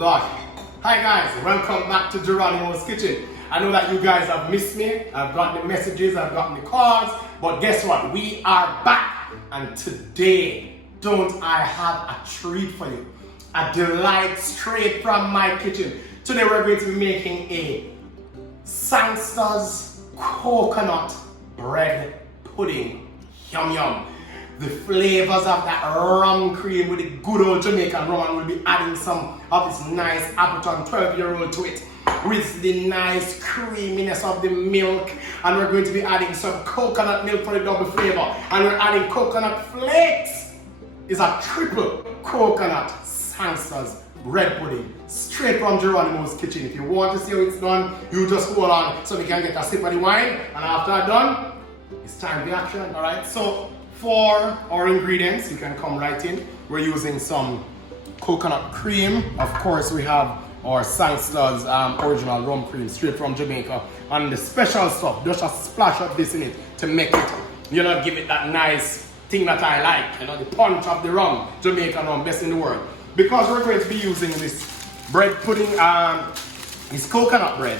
Gosh. Hi guys, welcome back to Jeronimos Kitchen. I know that you guys have missed me. I've gotten the messages, I've gotten the calls, but guess what? We are back. And today, don't I have a treat for you? A delight straight from my kitchen. Today we're going to be making a Sangsters coconut bread pudding. Yum yum. The flavors of that rum cream with the good old Jamaican rum, and we'll be adding some of this nice Appleton 12-year-old to it with the nice creaminess of the milk, and we're going to be adding some coconut milk for the double flavor, and we're adding coconut flakes. It's a triple coconut Sangsters bread pudding straight from Jeronimos Kitchen. If you want to see how it's done, you just hold on so we can get a sip of the wine, and after I'm done, it's time for action. Alright, so for our ingredients, you can come right in. We're using some coconut cream. Of course, we have our Sangsters original rum cream straight from Jamaica. And the special stuff, just a splash of this in it to make it, give it that nice thing that I like. The punch of the rum, Jamaican rum, best in the world. Because we're going to be using this bread pudding, this coconut bread,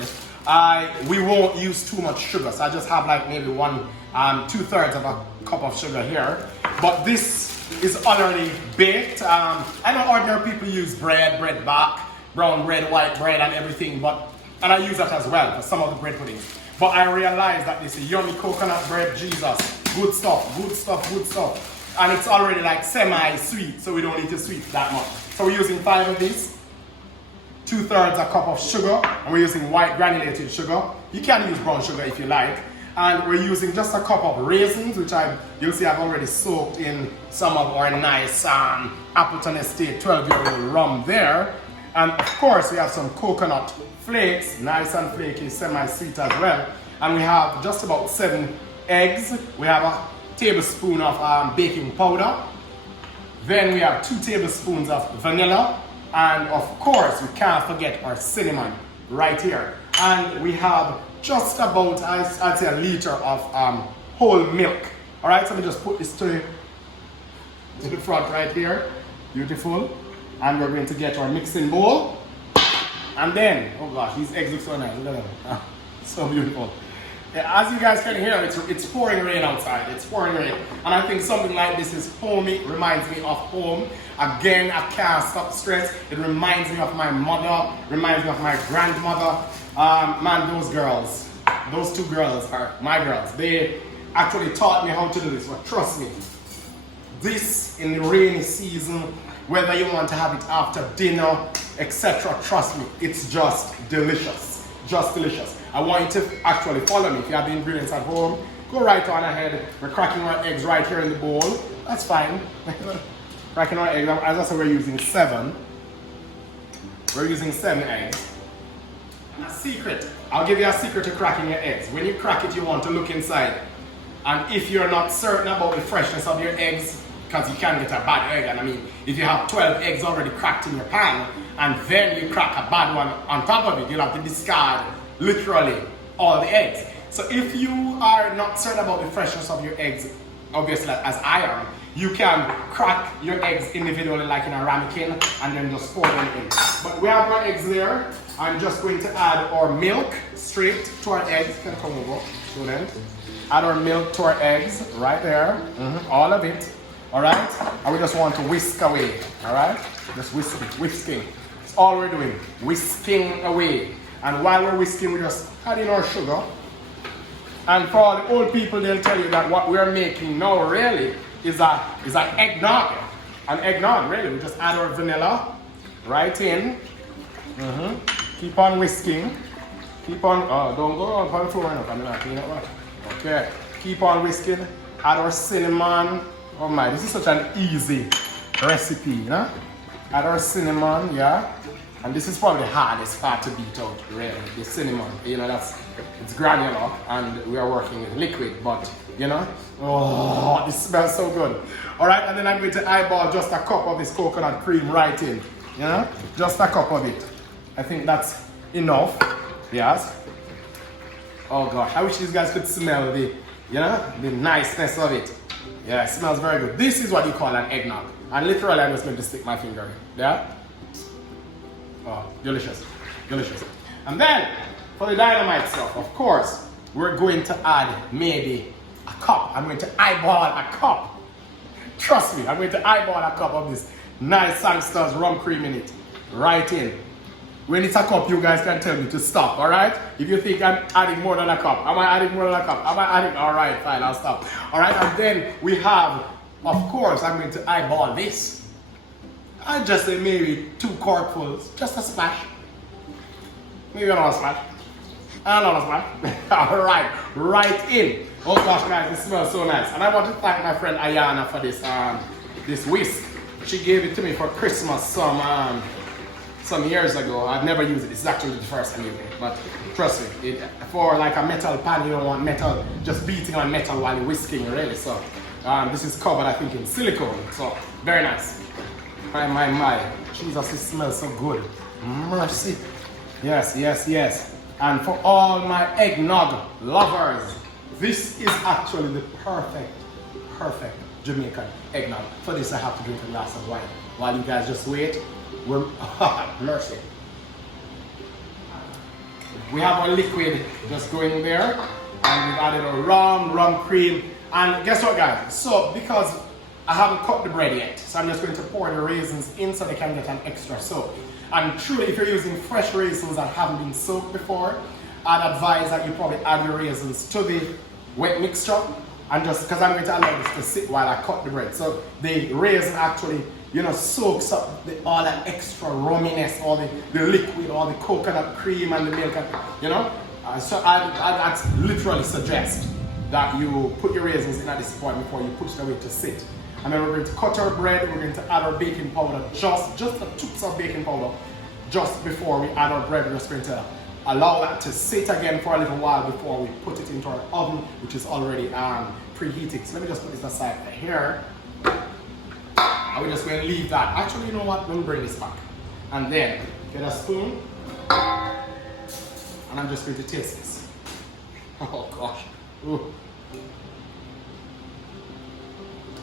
we won't use too much sugar. So I just have like maybe 2/3 of a cup of sugar here, but this is already baked. I know ordinary people use bread back, brown bread, white bread and everything, and I use that as well for some of the bread puddings. But I realized that this yummy coconut bread, Jesus, good stuff, good stuff, good stuff. And it's already like semi-sweet, so we don't need to sweet that much. So we're using 5 of these, 2/3 a cup of sugar, and we're using white granulated sugar. You can use brown sugar if you like. And we're using just a cup of raisins, which you'll see I've already soaked in some of our nice Appleton Estate 12-year-old rum there. And of course, we have some coconut flakes, nice and flaky, semi-sweet as well. And we have just about 7 eggs. We have a tablespoon of baking powder. Then we have 2 tablespoons of vanilla. And of course, we can't forget our cinnamon right here. And we have just about, I'd say, a liter of whole milk. All right, so let me just put this to the front right here. Beautiful. And we're going to get our mixing bowl. And then, oh gosh, these eggs look so nice. Look at them. So beautiful. Yeah, as you guys can hear, it's pouring rain outside. It's pouring rain. And I think something like this is homey. It reminds me of home. Again, I can't stop stress. It reminds me of my mother. Reminds me of my grandmother. Man, those 2 girls are my girls. They actually taught me how to do this, but trust me, this in the rainy season, whether you want to have it after dinner, etc., trust me, it's just delicious. Just delicious. I want you to actually follow me. If you have the ingredients at home, go right on ahead. We're cracking our eggs right here in the bowl. That's fine. Cracking our eggs. As I said, we're using 7. We're using 7 eggs. A secret. I'll give you a secret to cracking your eggs. When you crack it, you want to look inside. And if you're not certain about the freshness of your eggs, because you can get a bad egg, and I mean, if you have 12 eggs already cracked in your pan, and then you crack a bad one on top of it, you'll have to discard literally all the eggs. So if you are not certain about the freshness of your eggs, obviously as I am, you can crack your eggs individually like in a ramekin and then just pour them in. But we have our eggs there. I'm just going to add our milk straight to our eggs. Can come over, student. Add our milk to our eggs right there. All of it. All right. And we just want to whisk away. All right. Just whisking. That's all we're doing. Whisking away. And while we're whisking, we're just adding our sugar. And for all the old people, they'll tell you that what we're making now really is an eggnog. An eggnog, really. We just add our vanilla right in. Keep on whisking. Keep on, don't go on the floor right now, I'm not clean up. Okay, keep on whisking. Add our cinnamon. Oh my, this is such an easy recipe, Add our cinnamon, yeah. And this is probably the hardest part to beat out, really, the cinnamon. It's granular and we are working with liquid, but oh, this smells so good. All right, and then I'm going to eyeball just a cup of this coconut cream right in, just a cup of it. I think that's enough, yes. Oh gosh, I wish these guys could smell the niceness of it. Yeah, it smells very good. This is what you call an eggnog. And literally, I'm just going to stick my finger in, yeah. Oh, delicious, delicious. And then, for the dynamite stuff, of course, we're going to add maybe a cup. I'm going to eyeball a cup. Trust me, I'm going to eyeball a cup of this nice Sangsters rum cream in it. Right in. When it's a cup, you guys can tell me to stop, alright? If you think I'm adding more than a cup, am I adding more than a cup? Am I adding? Alright, fine, I'll stop. Alright, and then we have, of course, I'm going to eyeball this. I'll just say maybe 2 corkfuls, just a splash. Maybe another splash. Another splash. Alright, right in. Oh gosh, guys, it smells so nice. And I want to thank my friend Ayana for this whisk. She gave it to me for Christmas some years ago. I've never used it. This is actually the first time using it. But trust me, for like a metal pan, you don't want metal just beating on metal while you're whisking, really. So this is covered, I think, in silicone. So very nice. My. Jesus, it smells so good. Mercy. Yes, yes, yes. And for all my eggnog lovers, this is actually the perfect Jamaican eggnog. For this, I have to drink a glass of wine. While you guys just wait, mercy. We have our liquid just going there, and we've added a rum cream. And guess what, guys? So, because I haven't cut the bread yet, so I'm just going to pour the raisins in so they can get an extra soak. And truly, if you're using fresh raisins that haven't been soaked before, I'd advise that you probably add your raisins to the wet mixture, and just because I'm going to allow this to sit while I cut the bread. So the raisin actually, soaks up all that extra rumminess, all the liquid, all the coconut cream and the milk, so I'd literally suggest that you put your raisins in at this point before you push them away to sit. And then we're going to cut our bread, we're going to add our baking powder, just the tips of baking powder, just before we add our bread. We're just going to allow that to sit again for a little while before we put it into our oven, which is already preheating. So let me just put this aside here. And we're just going to leave that. Actually, you know what? Let me bring this back. And then get a spoon. And I'm just going to taste this. Oh gosh. Ooh.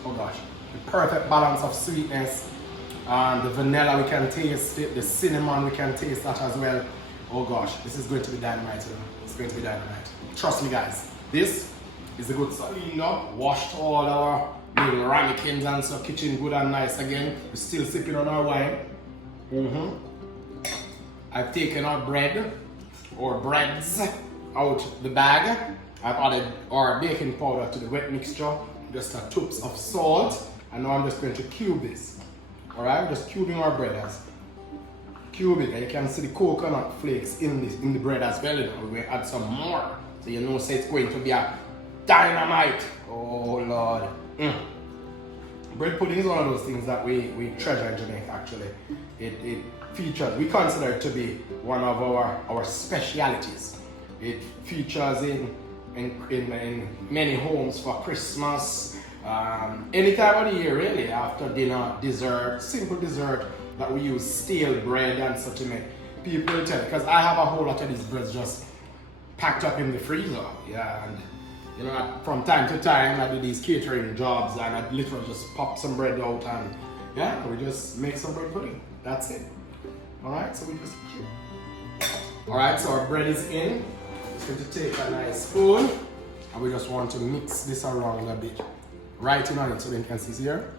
Oh gosh. The perfect balance of sweetness. The vanilla we can taste it. The cinnamon we can taste that as well. Oh gosh, this is going to be dynamite. It's going to be dynamite. Trust me, guys. This is a good stuff. Cleaned up, washed all our little ramekins and so kitchen good and nice again. We're still sipping on our wine. I've taken our bread or breads out the bag. I've added our baking powder to the wet mixture, just a tubs of salt, and now I'm just going to cube this. Alright, just cubing our bread as. Cube it, and you can see the coconut flakes in the bread as well. We're going to add some more, so you know, so it's going to be a dynamite. Oh Lord. Bread pudding is one of those things that we treasure in Jamaica. Actually, it features. We consider it to be one of our specialities. It features in many homes for Christmas, any time of the year really. After dinner, dessert, simple dessert. That we use stale bread and such to make. People tell, because I have a whole lot of these breads just packed up in the freezer. Yeah, and from time to time I do these catering jobs and I literally just pop some bread out and yeah, we just make some bread pudding. That's it. Alright, so we just alright, so our bread is in. Just going to take a nice spoon and we just want to mix this around a bit. Right in on it so you can see here.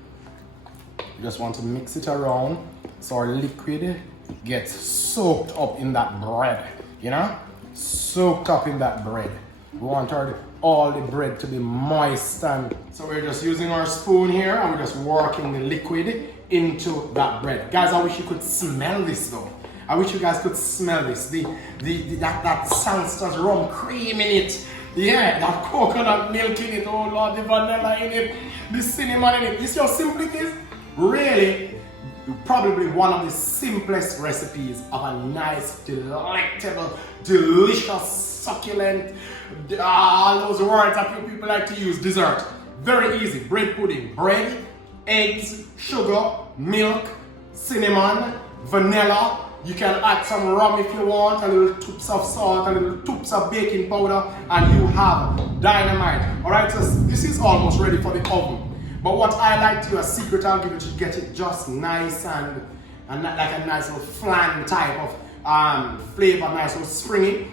You just want to mix it around so our liquid gets soaked up in that bread, soaked up in that bread. We want all the bread to be moist, and so we're just using our spoon here and we're just working the liquid into that bread. Guys, I wish you could smell this though. I wish you guys could smell this. That Sangsters rum cream in it. Yeah, that coconut milk in it. Oh Lord, the vanilla in it, the cinnamon in it. You see how simple it is? Really, probably one of the simplest recipes of a nice, delectable, delicious, succulent, all those words that people like to use, dessert. Very easy. Bread pudding. Bread, eggs, sugar, milk, cinnamon, vanilla. You can add some rum if you want, a little tubs of salt, a little tubs of baking powder, and you have dynamite. Alright, so this is almost ready for the oven. But what I like to do, a secret I'll give you to get it just nice and and not like a nice little flan type of flavor, nice little springy.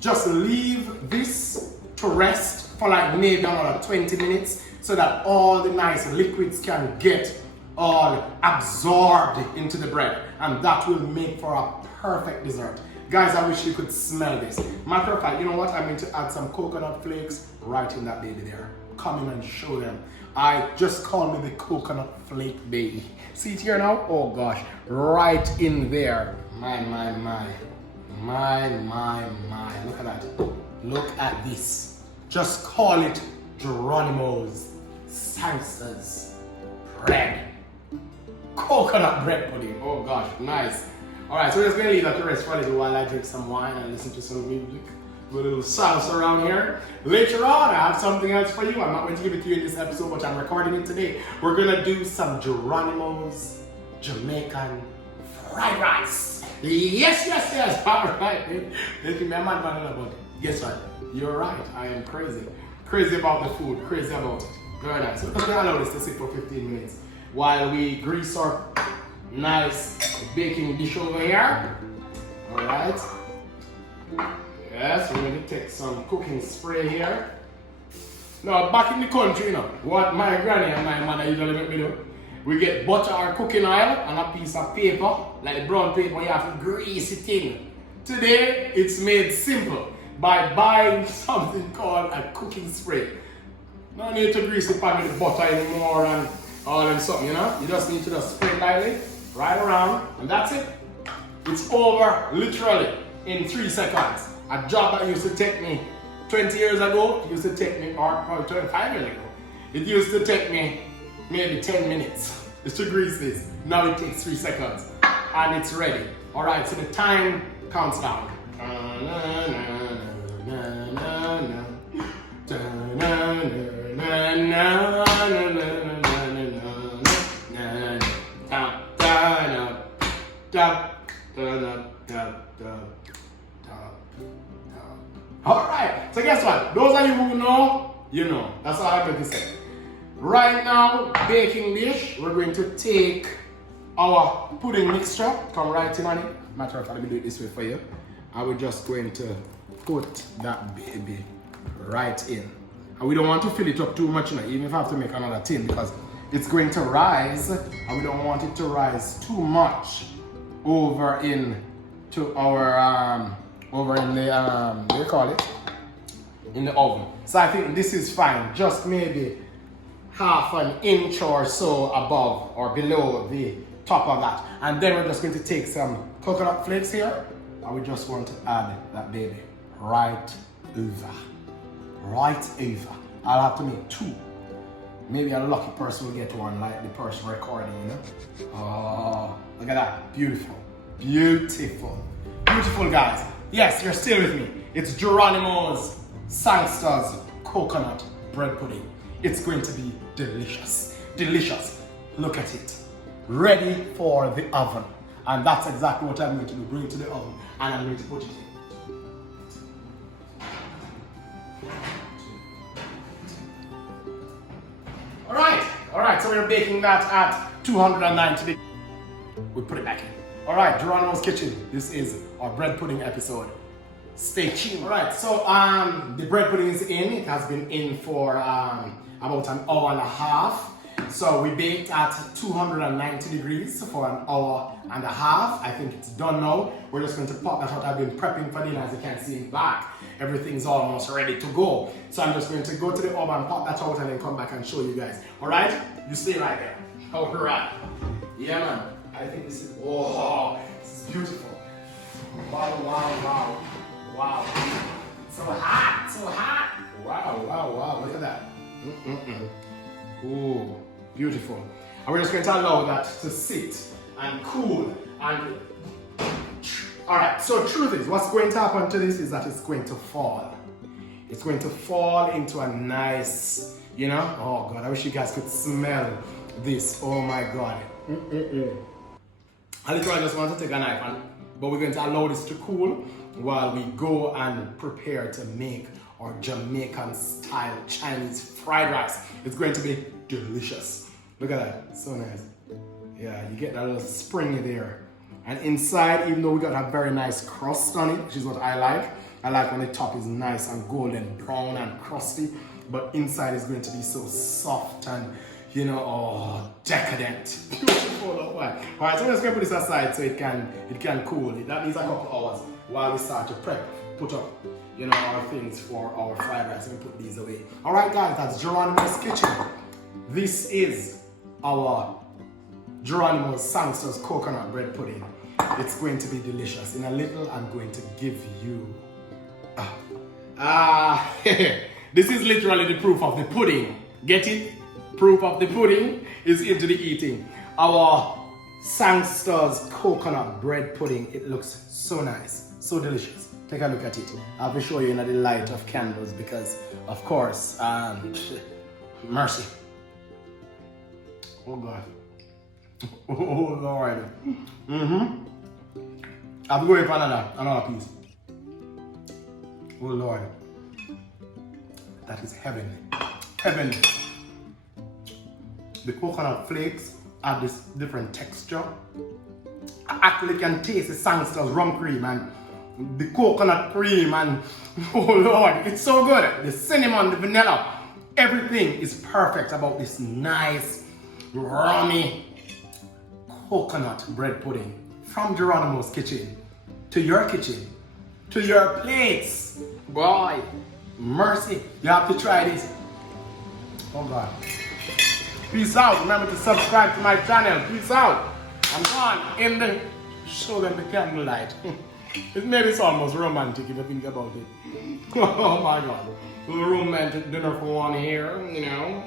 Just leave this to rest for like maybe another 20 minutes so that all the nice liquids can get all absorbed into the bread, and that will make for a perfect dessert. Guys, I wish you could smell this. Matter of fact, you know what? I'm going to add some coconut flakes right in that baby there. Come in and show them. I just call me the coconut flake baby. See it here now? Oh gosh, right in there. My. Look at that. Look at this. Just call it Jeronimos Sangsters bread. Coconut bread pudding. Oh gosh, nice. Alright, so we're just going to leave that to rest for a little while I drink some wine and listen to some music. A little salsa around here. Later on, I have something else for you. I'm not going to give it to you in this episode, but I'm recording it today. We're going to do some Jeronimos Jamaican fried rice. Yes. Alright. Let me man about it. Guess what? You're right. I am crazy. Crazy about the food. Crazy about it. Very nice. So we're going to allow this to sit for 15 minutes while we grease our nice baking dish over here. Alright. Yes, we're going to take some cooking spray here. Now, back in the country, you know, what my granny and my mother usually make me do, we get butter or cooking oil and a piece of paper, like the brown paper, you have to grease it in. Today, it's made simple by buying something called a cooking spray. No need to grease the pan with butter anymore and all and something, you know. You just need to just spray lightly, right around, and that's it. It's over, literally, in 3 seconds. A job that used to take me 20 years ago, it used to take me, or 25 years ago, it used to take me maybe 10 minutes just to grease this. Now it takes 3 seconds, and it's ready. Alright, so the time counts down. Alright, so guess what? Those of you who know, you know. That's all I'm going to say. Right now, baking dish, we're going to take our pudding mixture, come right in on it. Matter of fact, let me do it this way for you. And we're just going to put that baby right in. And we don't want to fill it up too much, you know, even if I have to make another tin, because it's going to rise, and we don't want it to rise too much over in to our over in the what do you call it? In the oven. So I think this is fine. Just maybe half an inch or so above or below the top of that. And then we're just going to take some coconut flakes here, and we just want to add that baby right over. Right over. I'll have to make 2. Maybe a lucky person will get one, like the person recording, you know? Oh, look at that. Beautiful. Beautiful. Beautiful, guys. Yes, you're still with me. It's Jeronimos Sangsters coconut bread pudding. It's going to be delicious. Delicious. Look at it. Ready for the oven. And that's exactly what I'm going to do. Bring it to the oven and I'm going to put it in. Alright, so we're baking that at 290 degrees. We put it back in. Alright, Jeronimo's Kitchen. This is our bread pudding episode. Stay tuned. Alright, so the bread pudding is in. It has been in for about an hour and a half. So we baked at 290 degrees for an hour and a half. I think it's done now. We're just going to pop that out. I've been prepping for dinner, as you can see in back. Everything's almost ready to go. So I'm just going to go to the oven, pop that out, and then come back and show you guys. Alright? You stay right there. Alright. Yeah, man. I think this is, oh, this is beautiful. Wow. So hot. Wow. Look at that. Ooh, beautiful. And we're just going to allow that to sit and cool. And alright, so truth is, what's going to happen to this is that it's going to fall. It's going to fall into a nice, you know, oh God, I wish you guys could smell this. Oh my God. I literally just want to take a knife, but we're going to allow this to cool while we go and prepare to make our Jamaican style Chinese fried rice. It's going to be delicious. Look at that, so nice. Yeah, you get that little springy there. And inside, even though we got a very nice crust on it, which is what I like. I like when the top is nice and golden brown and crusty, but inside is going to be so soft and, you know, oh, decadent. Beautiful. Alright, so we're just going to put this aside so it can cool. That needs a couple hours while we start to put up, you know, our things for our fried rice. We put these away. Alright guys, that's Jeronimos Kitchen. This is our Jeronimos Sangsters coconut bread pudding. It's going to be delicious. In a little, I'm going to give you this is literally the proof of the pudding. Get it? Proof of the pudding is into the eating. Our Sangsters coconut bread pudding. It looks so nice, so delicious. Take a look at it. I'll be showing you in the light of candles because, of course, mercy. Oh God. Oh Lord. I'm going for another piece. Oh Lord. That is heaven. Heaven. The coconut flakes have this different texture. I actually can taste the Sangsters rum cream and the coconut cream and oh Lord, it's so good. The cinnamon, the vanilla, everything is perfect about this nice, rummy coconut bread pudding from Jeronimos kitchen to your kitchen, to your plates. Boy, mercy, you have to try this. Oh God. Peace out. Remember to subscribe to my channel. Peace out. I'm gone in the show them the candlelight. It's almost romantic if you think about it. Oh my God. A little romantic dinner for one here, you know.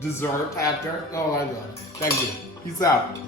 Dessert after. Oh my God. Thank you. Peace out.